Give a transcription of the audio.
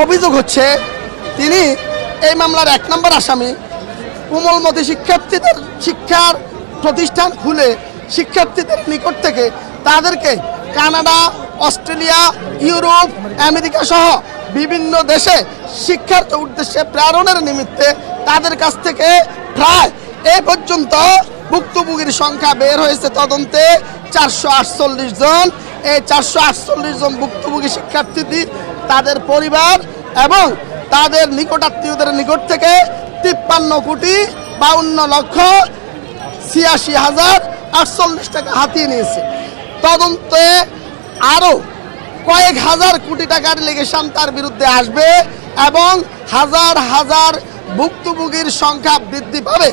অভিযোগ হচ্ছে তিনি এই মামলার 1 নম্বর আসামি। কোমলমতি শিক্ষার্থীদের শিক্ষার প্রতিষ্ঠান খুলে শিক্ষার্থীদের নিকট থেকে তাদেরকে কানাডা, অস্ট্রেলিয়া, ইউরোপ, আমেরিকা সহ বিভিন্ন দেশে শিক্ষার উদ্দেশ্যে প্রেরণের নিমিত্তে তাদের কাছ থেকে প্রায় এ পর্যন্ত ভুক্তভোগীর সংখ্যা বের হয়েছে তদন্তে 448 জন। এই 448 জন ভুক্তভোগী শিক্ষার্থী, তাদের পরিবার এবং তাদের নিকটাত্মীয়দের নিকট থেকে 53,52,86,048 টাকা হাতিয়ে নিয়েছে। তদন্তে আরও কয়েক হাজার কোটি টাকার লিগেশন তার বিরুদ্ধে আসবে এবং হাজার হাজার ভুক্তভোগীর সংখ্যা বৃদ্ধি পাবে।